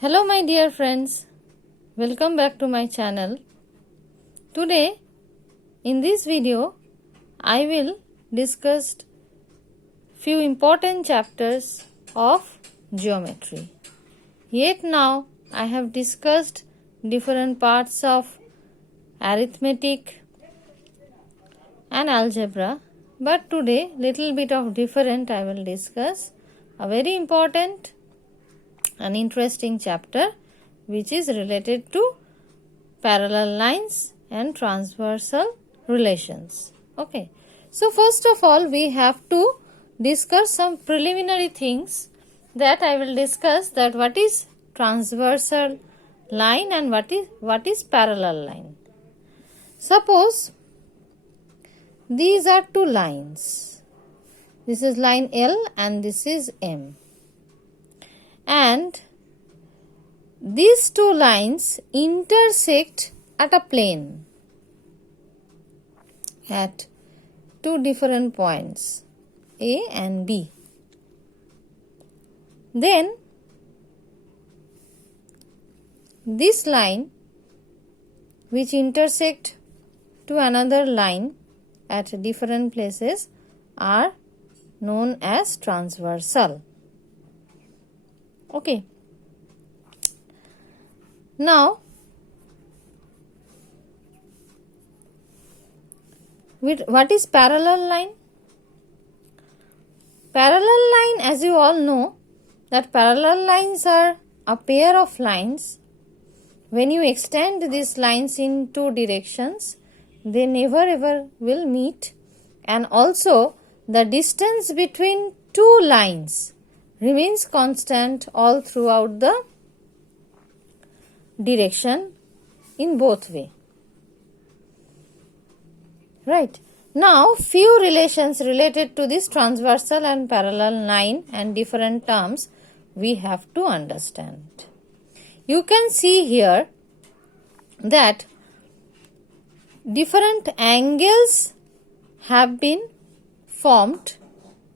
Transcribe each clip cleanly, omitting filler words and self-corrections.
Hello my dear friends, welcome back to my channel. Today in this video I will discuss few important chapters of geometry. Yet now I have discussed different parts of arithmetic and algebra, but today little bit of different I will discuss a very important an interesting chapter which is related to parallel lines and transversal relations. Okay. So first of all we have to discuss some preliminary things that I will discuss, that what is transversal line and what is parallel line. Suppose these are two lines. This is line L and this is M. And these two lines intersect at a plane at two different points A and B. Then this line which intersect to another line at different places are known as transversal. Okay. Now, what is parallel line? Parallel line, as you all know, that parallel lines are a pair of lines. When you extend these lines in two directions, they never ever will meet, and also the distance between two lines remains constant all throughout the direction in both way. Right. Now, few relations related to this transversal and parallel line and different terms we have to understand. You can see here that different angles have been formed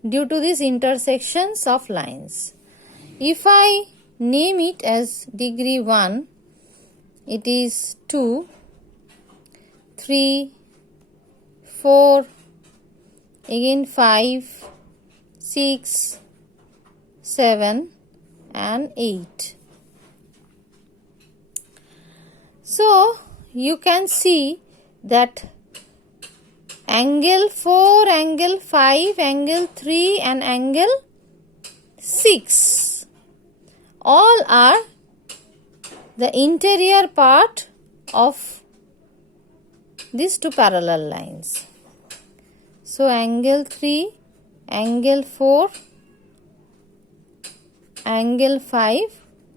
due to these intersections of lines. If I name it as degree 1, it is 2, 3, 4, again 5, 6, 7 and 8. So, you can see that angle 4, angle 5, angle 3 and angle 6 all are the interior part of these two parallel lines. So, angle 3, angle 4, angle 5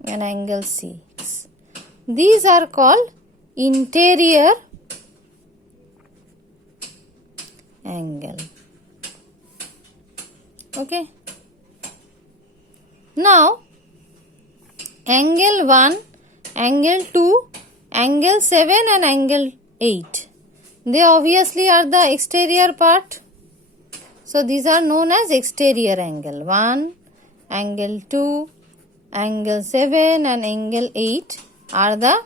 and angle 6. These are called interior angle. Okay. Now, angle 1, angle 2, angle 7 and angle 8. They obviously are the exterior part. So, these are known as exterior angle. 1, angle 2, angle 7 and angle 8 are the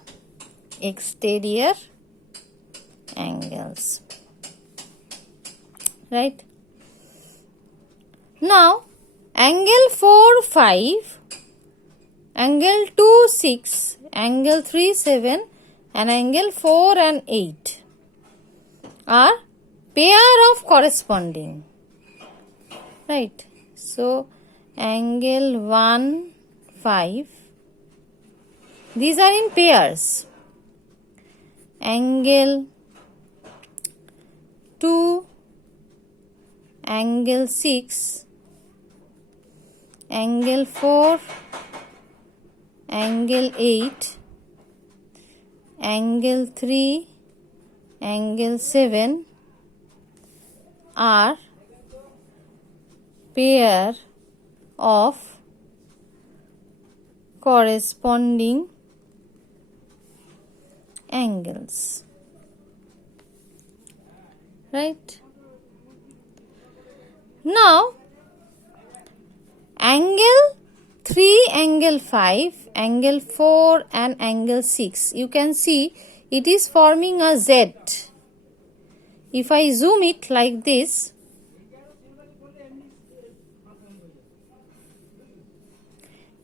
exterior angles. Right. Now, angle 4, 5, angle 2, 6, angle 3, 7 and angle 4 and 8 are pair of corresponding. Right. So, angle 1, 5, these are in pairs. Angle 2, angle 6, angle 4, angle 8, angle 3, angle 7 are pair of corresponding angles. Right. Now, angle 3, angle 5, angle 4 and angle 6. You can see it is forming a Z. If I zoom it like this,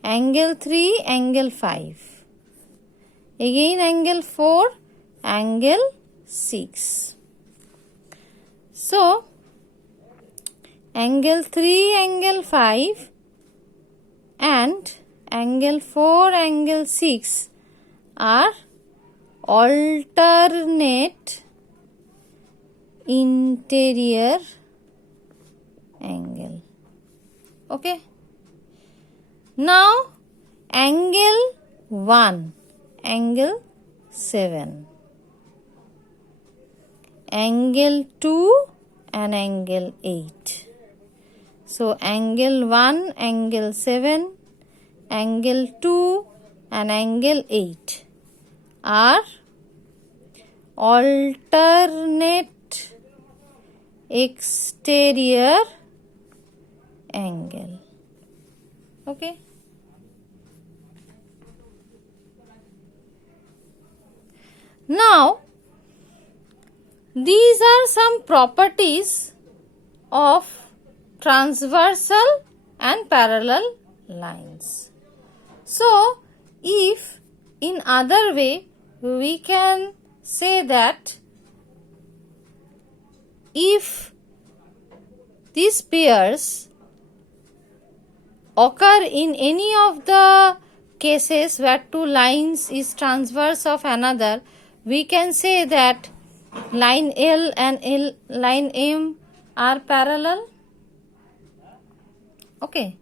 angle 3, angle 5, again angle 4, angle 6. So, angle 3, angle 5 and angle 4, angle 6 are alternate interior angle. Okay. Now, angle 1, angle 7, angle 2 and angle 8. So, angle 1, angle 7, angle 2 and angle 8 are alternate exterior angle. Okay. Now, these are some properties of transversal and parallel lines. So, if in other way we can say that if these pairs occur in any of the cases where two lines is transverse of another, we can say that line L and line M are parallel. Okay.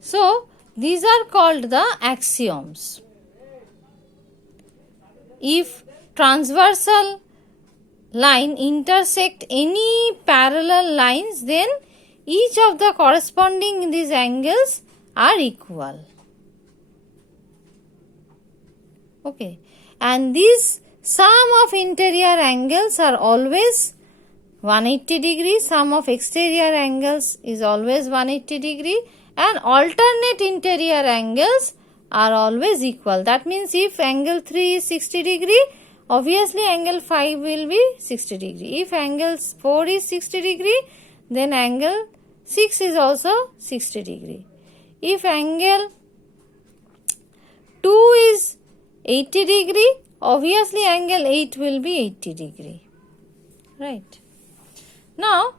So, these are called the axioms. If transversal line intersect any parallel lines, then each of the corresponding these angles are equal. Okay. And these sum of interior angles are always 180 degree, sum of exterior angles is always 180 degree, and alternate interior angles are always equal. That means if angle 3 is 60 degree, obviously angle 5 will be 60 degree. If angle 4 is 60 degree, then angle 6 is also 60 degree. If angle 2 is 80 degree, obviously angle 8 will be 80 degree. Right. Now,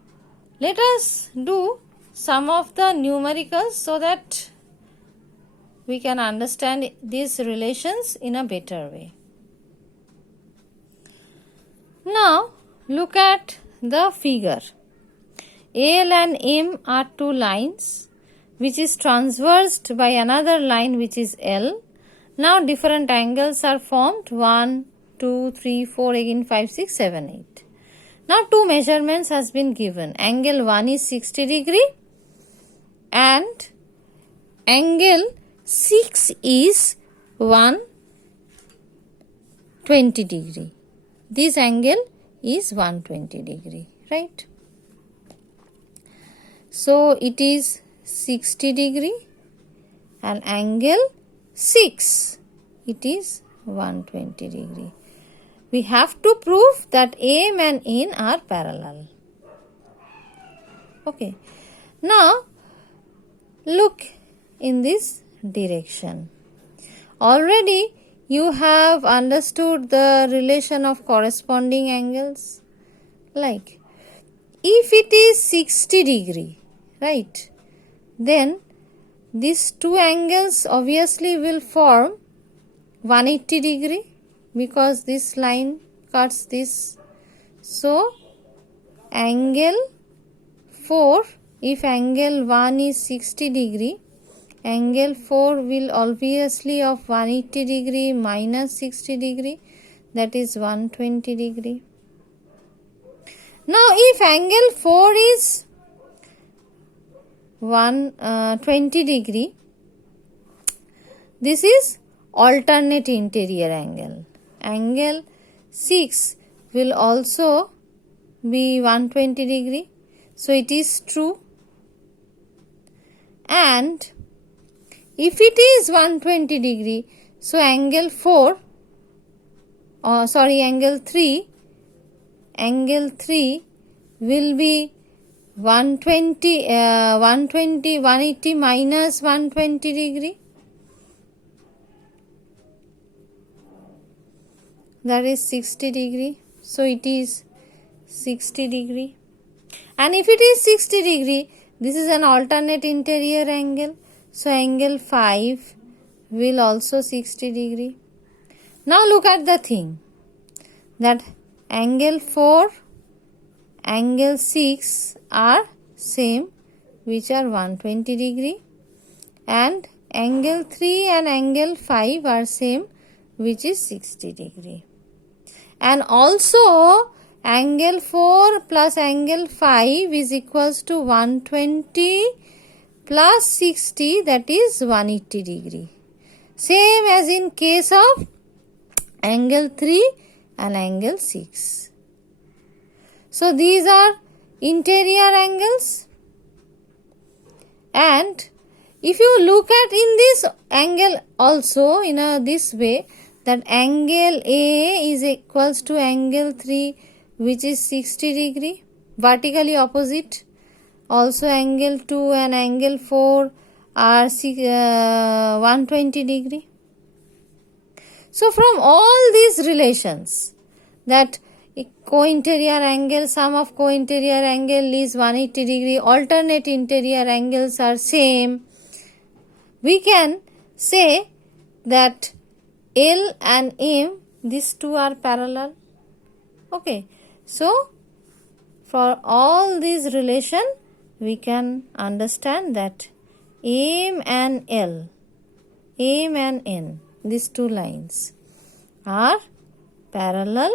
let us do some of the numericals so that we can understand these relations in a better way. Now, look at the figure. L and M are two lines which is transversed by another line which is L. Now, different angles are formed 1, 2, 3, 4, again 5, 6, 7, 8. Now, two measurements has been given. Angle 1 is 60 degree and angle 6 is 120 degree. This angle is 120 degree, right? So, it is 60 degree and angle 6, it is 120 degree. We have to prove that M and N are parallel. Okay. Now, look in this direction. Already you have understood the relation of corresponding angles. Like, if it is 60 degree, right, then these two angles obviously will form 180 degree because this line cuts this. So, angle 4, if angle 1 is 60 degree, angle 4 will obviously of 180 degree minus 60 degree, that is 120 degree. Now, if angle 4 is 120 degree, this is alternate interior angle. Angle 6 will also be 120 degree. So it is true. And if it is 120 degree, so angle 3 will be 180 minus 120 degree. That is 60 degree. So it is 60 degree. And if it is 60 degree, this is an alternate interior angle. So angle 5 will also 60 degree. Now look at the thing that angle 4, angle 6 are same, which are 120 degree, and angle 3 and angle 5 are same, which is 60 degree. And also angle 4 plus angle 5 is equals to 120 plus 60, that is 180 degree. Same as in case of angle 3 and angle 6. So these are interior angles. And if you look at in this angle also in this way, that angle A is equals to angle 3, which is 60 degree, vertically opposite. Also angle 2 and angle 4 are 120 degree. So from all these relations, that co-interior angle, sum of co-interior angle is 180 degree, alternate interior angles are same, we can say that L and M, these two are parallel. Okay, so for all these relation, we can understand that M and L, M and N, these two lines are parallel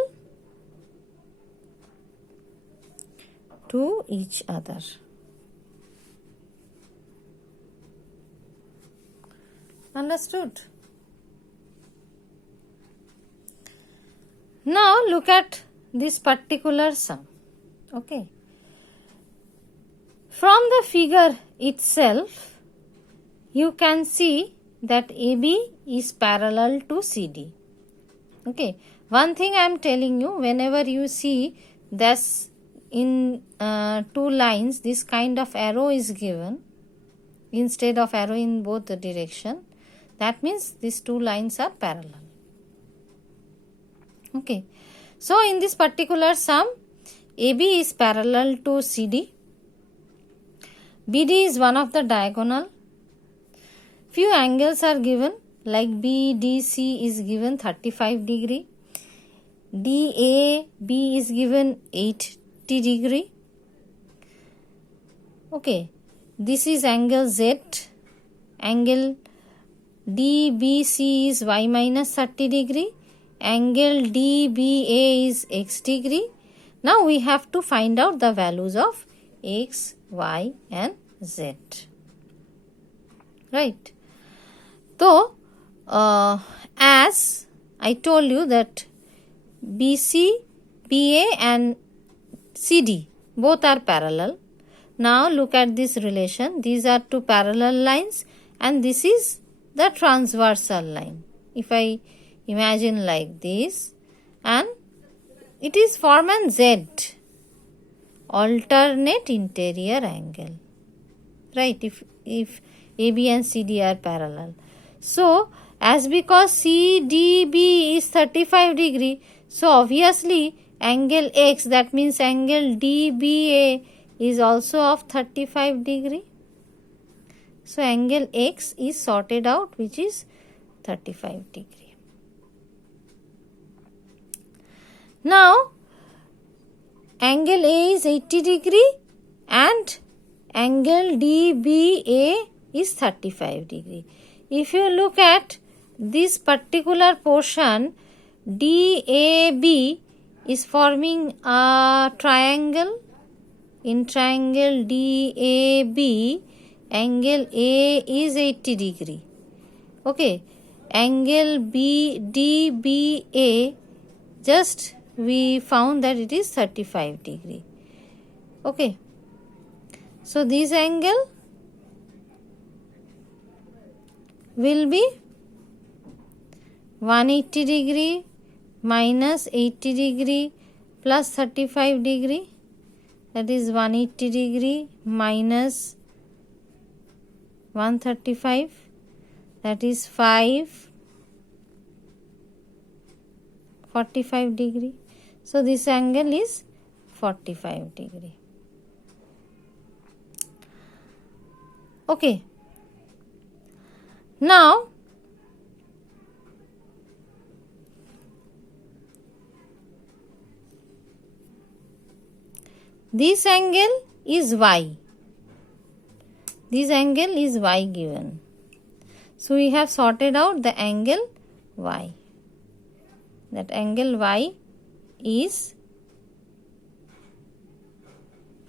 to each other. Understood? Now look at this particular sum. Okay. From the figure itself, you can see that AB is parallel to CD. Okay. One thing I am telling you, whenever you see this in two lines, this kind of arrow is given instead of arrow in both the direction, that means these two lines are parallel. Okay. So in this particular sum, AB is parallel to CD. BD is one of the diagonal. Few angles are given, like BDC is given 35 degree. DAB is given 80 degree. Okay. This is angle Z. Angle DBC is Y minus 30 degree. Angle DBA is X degree. Now we have to find out the values of X, Y and Z. Right. So, as I told you that BC, BA and CD both are parallel. Now look at this relation. These are two parallel lines and this is the transversal line. If I imagine like this, and it is form an Z, alternate interior angle. Right, if AB and CD are parallel. So, as because CDB is 35 degree, so obviously angle X, that means angle DBA is also of 35 degree. So, angle X is sorted out, which is 35 degree. Now, angle A is 80 degree and angle DBA is 35 degree. If you look at this particular portion, DAB is forming a triangle. In triangle DAB, angle A is 80 degree. Okay, angle DBA, just we found that it is 35 degree. Okay, So this angle will be 180 degree minus 80 degree plus 35 degree, that is 180 degree minus 135, that is 45 degree. So this angle is 45 degree. Okay. Now this angle is y. This angle is y given. So we have sorted out the angle y. That angle y is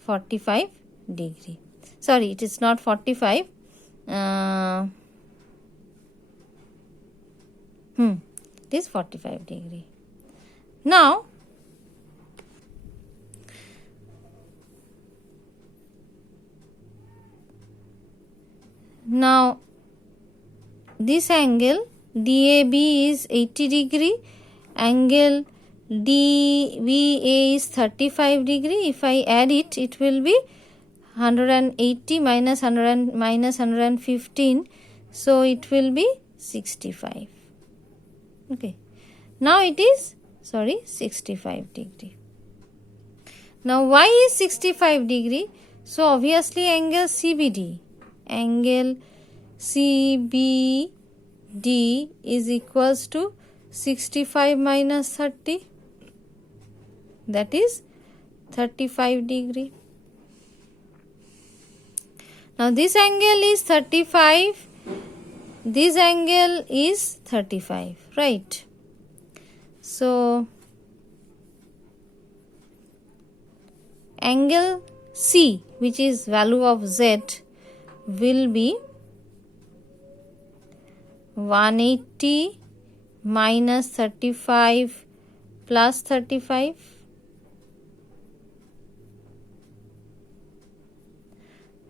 45 degree. Sorry, it is not 45. It is 45 degree. Now this angle DAB is 80 degree, angle DVA is 35 degree. If I add it, it will be 180 minus 100 minus 115, so it will be 65. Okay, now it is 65 degree. Now y is 65 degree, so obviously angle CBD is equals to 65 minus 30, that is 35 degree. Now this angle is 35, this angle is 35, right? So angle C, which is value of Z, will be 180 minus 35 plus 35,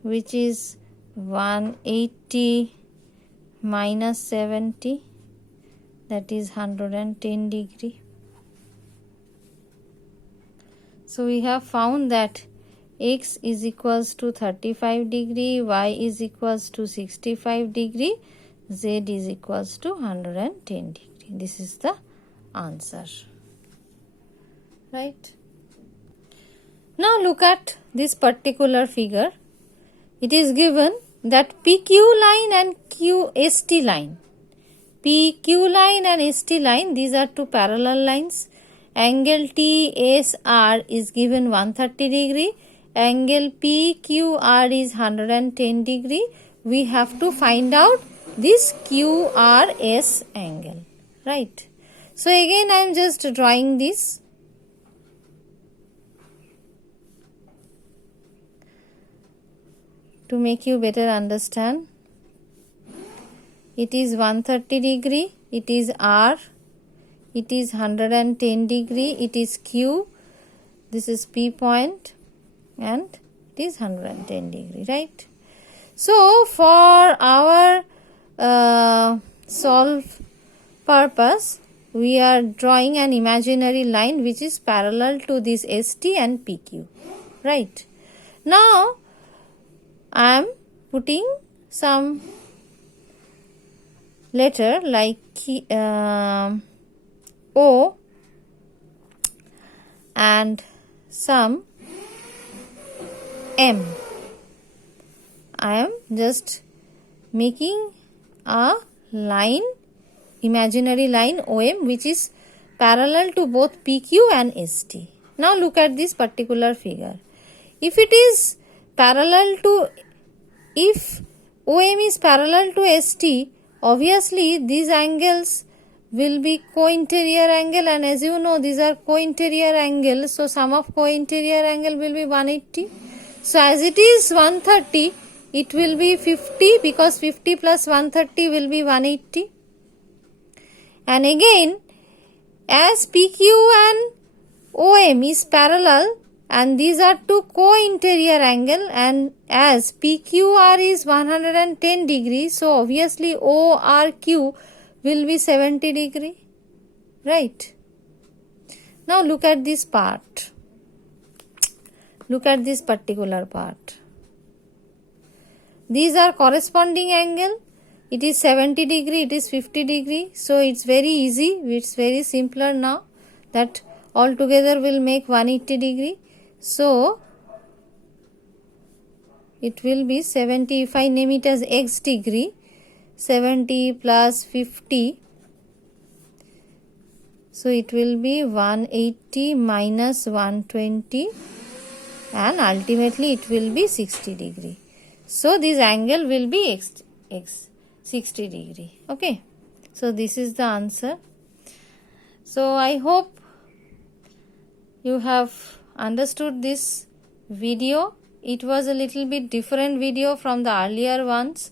which is 180 minus 70, that is 110 degree. So we have found that x is equals to 35 degree, y is equals to 65 degree, z is equals to 110 degree. This is the answer, right? Now look at this particular figure. It is given that PQ line and QST line. PQ line and ST line, these are two parallel lines. Angle TSR is given 130 degree. Angle PQR is 110 degree. We have to find out this QRS angle, right? So again I am just drawing this. To make you better understand, it is 130 degree, it is R, it is 110 degree, it is Q, this is P point, and it is 110 degree, right? So for our solve purpose, we are drawing an imaginary line which is parallel to this ST and PQ, right? Now I am putting some letter like O and some M. I am just making a line, imaginary line OM, which is parallel to both PQ and ST. Now look at this particular figure. If it is parallel to, if OM is parallel to ST, obviously these angles will be co-interior angle, and as you know these are co-interior angles, so sum of co-interior angle will be 180. So as it is 130, it will be 50, because 50 plus 130 will be 180. And again, as PQ and OM is parallel and these are two co-interior angle, and as PQR is 110 degrees, so obviously ORQ will be 70 degree, right? Now look at this part. Look at this particular part. These are corresponding angle. It is 70 degree, it is 50 degree. So it's very easy, it's very simpler now, that all together will make 180 degree. So it will be 70, if I name it as x degree, 70 plus 50. So it will be 180 minus 120, and ultimately it will be 60 degree. So this angle will be x 60 degree. Okay. So this is the answer. So I hope you have understood this video. It was a little bit different video from the earlier ones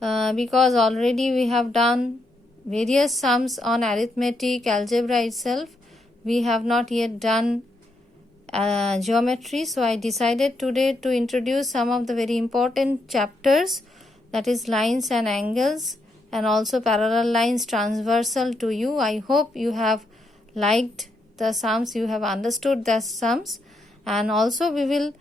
because already we have done various sums on arithmetic, algebra itself. We have not yet done geometry, so I decided today to introduce some of the very important chapters, that is lines and angles, and also parallel lines, transversal to you. I hope you have liked the sums, you have understood the sums, and also we will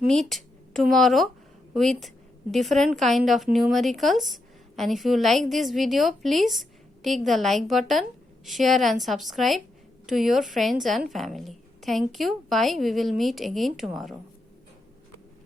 meet tomorrow with different kind of numericals. And if you like this video, please click the like button, share and subscribe to your friends and family. Thank you. Bye. We will meet again tomorrow.